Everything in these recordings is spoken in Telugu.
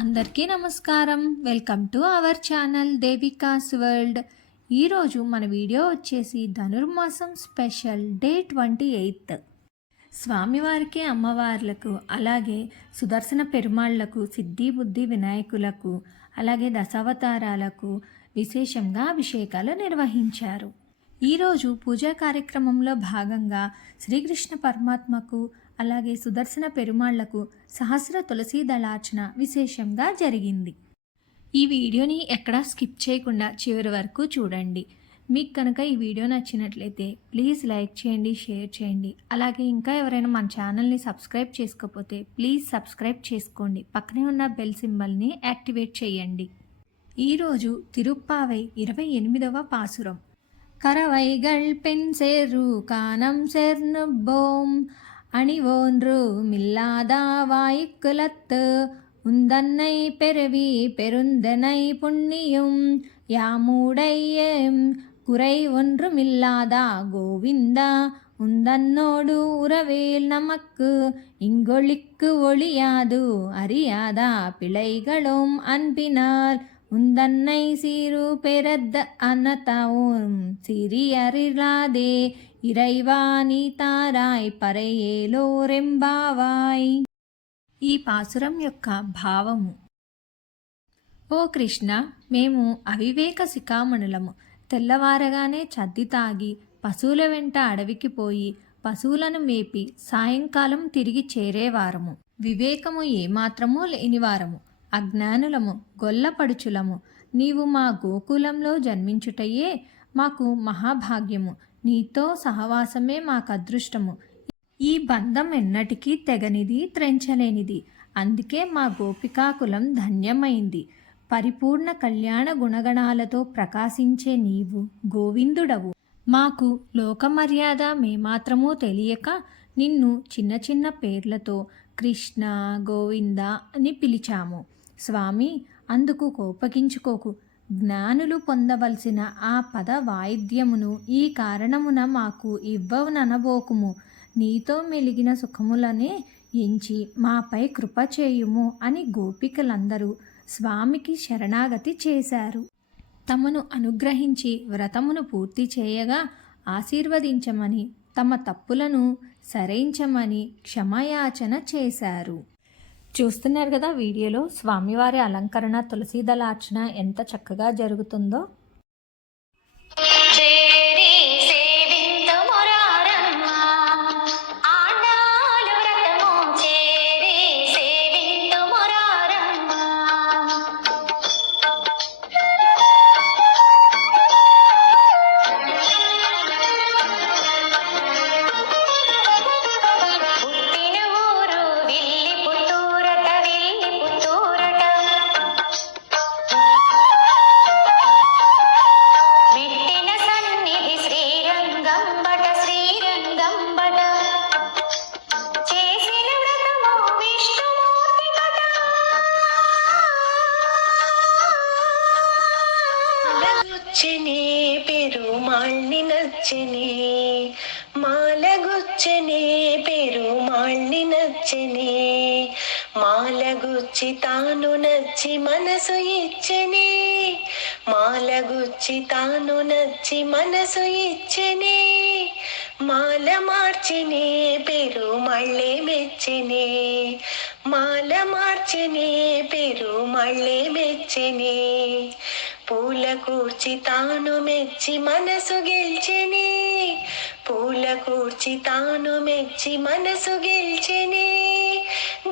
అందరికీ నమస్కారం. Welcome to our channel దేవికాస్ world. ఈరోజు మన వీడియో వచ్చేసి ధనుర్మాసం స్పెషల్ డే 28. స్వామివారికి, అమ్మవార్లకు, అలాగే సుదర్శన పెరుమాళ్లకు, సిద్ధి బుద్ధి వినాయకులకు, అలాగే దశావతారాలకు విశేషంగా అభిషేకాలు నిర్వహించారు. ఈరోజు పూజా కార్యక్రమంలో భాగంగా శ్రీకృష్ణ పరమాత్మకు అలాగే సుదర్శన పెరుమాళ్లకు సహస్ర తులసి దళార్చన విశేషంగా జరిగింది. ఈ వీడియోని ఎక్కడా స్కిప్ చేయకుండా చివరి వరకు చూడండి. మీకు కనుక ఈ వీడియో నచ్చినట్లయితే ప్లీజ్ లైక్ చేయండి, షేర్ చేయండి. అలాగే ఇంకా ఎవరైనా మన ఛానల్ని సబ్స్క్రైబ్ చేసుకోకపోతే ప్లీజ్ సబ్స్క్రైబ్ చేసుకోండి. పక్కనే ఉన్న బెల్ సింబల్ని యాక్టివేట్ చేయండి. ఈరోజు తిరుప్పావై 28వ పాసురం. కరవైగళ్ పెన్సేరు కానం సెర్నుబోం அணிவோன்று மில்லாதா வாய்க்குலத்து உந்தன்னை பெருவி பெருந்தனை புண்ணியும் யாமுடையம் குறை ஒன்றுமில்லாதா கோவிந்தா உந்தன்னோடு உறவேல் நமக்கு இங்கொழிக்கு ஒளியாது அறியாதா பிழைகளும் அன்பினால் உந்தன்னை சீரு பெறத்த அன்னதாவும் சிறியறிலாதே ఇరైవా నీ తారాయ్ పరయేలోరెంబావాయ్. ఈ పాసురం యొక్క భావము: ఓ కృష్ణ, మేము అవివేక శిఖామణులము. తెల్లవారగానే చద్ది తాగి పశువుల వెంట అడవికి పోయి పశువులను మేపి సాయంకాలం తిరిగి చేరేవారము. వివేకము ఏమాత్రమూ లేనివారము, అజ్ఞానులము, గొల్లపడుచులము. నీవు మా గోకులంలో జన్మించుటయే మాకు మహాభాగ్యము. నీతో సహవాసమే మాకు అదృష్టము. ఈ బంధం ఎన్నటికీ తెగనిది, త్రెంచలేనిది. అందుకే మా గోపికాకులం ధన్యమైంది. పరిపూర్ణ కళ్యాణ గుణగణాలతో ప్రకాశించే నీవు గోవిందుడవు. మాకు లోకమర్యాద మేమాత్రమూ తెలియక నిన్ను చిన్న చిన్న పేర్లతో కృష్ణ, గోవింద అని పిలిచాము. స్వామి, అందుకు కోపగించుకోకు. జ్ఞానులు పొందవలసిన ఆ పద వాయిద్యమును ఈ కారణమున మాకు ఇవ్వననబోకుము. నీతో మెలిగిన సుఖములనే ఎంచి మాపై కృప చేయుము అని గోపికలందరూ స్వామికి శరణాగతి చేశారు. తమను అనుగ్రహించి వ్రతమును పూర్తి చేయగా ఆశీర్వదించమని, తమ తప్పులను సరైంచమని క్షమయాచన చేశారు. చూస్తున్నారు కదా వీడియోలో స్వామివారి అలంకరణ, తులసి దళార్చన ఎంత చక్కగా జరుగుతుందో. పెరుమాళ్ళని నచ్చనే మాలగుచ్చనే, పెరుమాళ్ళని నచ్చనే మాలగుచ్చి తాను నచ్చి మనసు ఇచ్చనే, మాలగుచ్చి తాను నచ్చి మనసు ఇచ్చనే, మాల మార్చినే పెరుమాళ్ళే మెచ్చనే, మాల మార్చినే పెరుమాళ్ళే మెచ్చనే, పూల కూర్చి తాను మెచ్చి మనసు గెల్చెనే, పూల కూర్చి తాను మెచ్చి మనసు గెల్చెనే,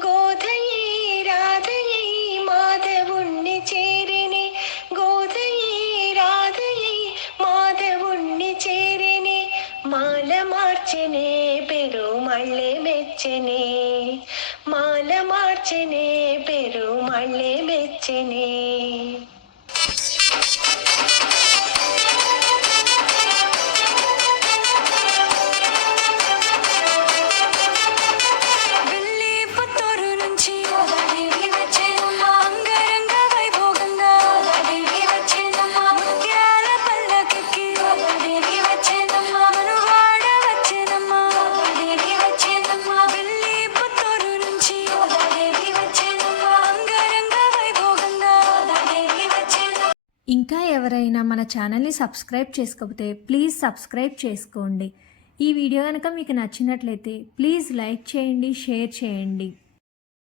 గోధయీ రాధయీ మాధవుణ్ణి చేరిని, గోధయీ రాధయీ మాధవుణ్ణి చేరిని, మాల మార్చెనే పెరుమాళ్ళే మెచ్చనే, మాల మార్చెనే పెరుమాళ్ళే మెచ్చనే. అంగరంగ ఇంకా ఎవరైనా మన ఛానల్ని సబ్స్క్రైబ్ చేసుకోకపోతే ప్లీజ్ సబ్స్క్రైబ్ చేసుకోండి. ఈ వీడియో కనుక మీకు నచ్చినట్లయితే ప్లీజ్ లైక్ చేయండి, షేర్ చేయండి.